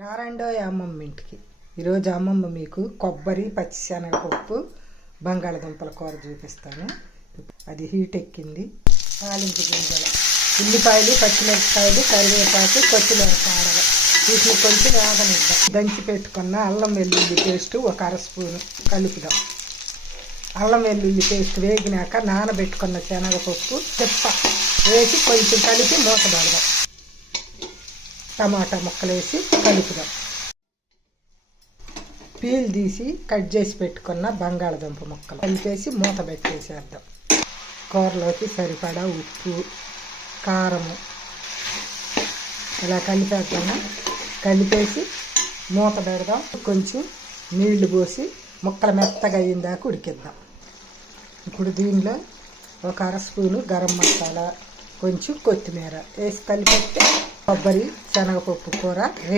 రారండో అమ్మమ్మ ఇంటికి. ఈరోజు అమ్మమ్మ మీకు కొబ్బరి పచ్చిశనగపప్పు బంగాళదుంపల కూర చూపిస్తాను. అది హీట్ ఎక్కింది. తాలింపు గింజలు, ఉల్లిపాయలు, పచ్చిమిరపకాయలు, కరివేపాకు, కొత్తిమీర కాడలు వీటిని కొంచెం వేగనిద్దాం. దంచి పెట్టుకున్న అల్లం వెల్లుల్లి పేస్ట్ ఒక అర స్పూను కలుపుదాం. అల్లం వెల్లుల్లి పేస్ట్ వేగినాక నానబెట్టుకున్న శనగపప్పు చెప్ప వేసి కొంచెం కలిపి మూత పెడదాం. టమాటా ముక్కలు వేసి కలుపుదాం. పీల్ తీసి కట్ చేసి పెట్టుకున్న బంగాళదుంప ముక్కలు కలిపేసి మూత పెట్టేసేద్దాం. కూరలోకి సరిపడా ఉప్పు, కారము ఇలా కలిపేద్దాము. కలిపేసి మూత పెడదాం. కొంచెం నీళ్లు పోసి ముక్కలు మెత్తగా అయ్యిందాకా ఉడికిద్దాం. ఇప్పుడు దీనిలో ఒక అర స్పూను గరం మసాలా, కొంచెం కొత్తిమీర వేసి కలిపెడితే కొబ్బరి శనగపప్పు కూర